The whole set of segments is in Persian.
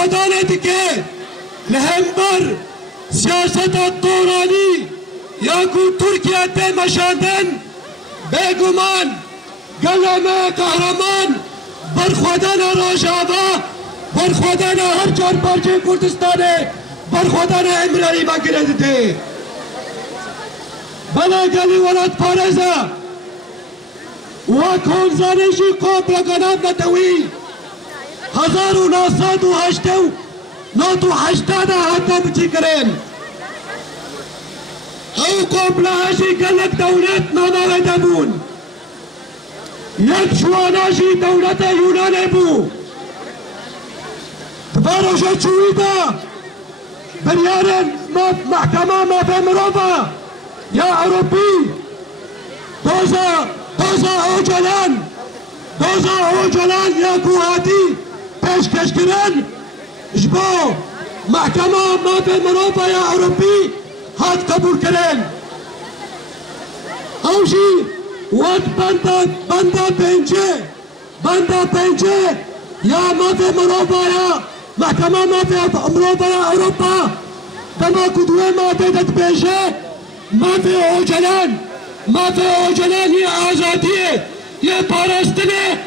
خدانه دیگه لهمبر سیاست دورانی یا کو ترکیه ده مشاندن بگمان گلمه قهرمان برخودن روجاوا برخودن هر چار پارچه کردستانه برخودن امرانی مگیره دیده بلا گلی ولاد پارزه و کنزانشی قوم لگناب نتوی 1908 نوتو هشتاده حتی بچی کرن او قوم لهاشی گلک دولت نامه دبون یک شواناشی دولت یونان بو تفارشو چویده بریار محکمه مافه مروفه یا اوروپی دوزا اوجلان یا گوهاتی پیشکش کرن جبو محکمه مافه مروفه یا اوروپی هات قبول کرن اوشی وقت بنده پنجه یا مافه مروفه یا محکمه مافه مروفه یا اوروپا دما کدوه مافه دت پیشه مافه اوجلان یه آزادیه یه پارستنه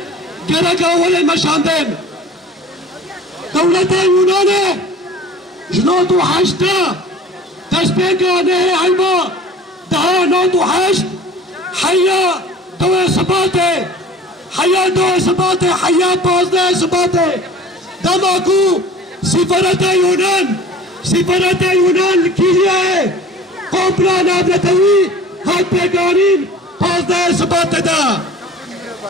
گرک اول مشاندن دولت یونانه جنوتو حشته تسبیگانه علما ده نوتو حشت حیا دو سباته حیا پازده سباته دماغو سفارت یونان کیه قبلا نبلتوی هات بگانین پازده سباته ده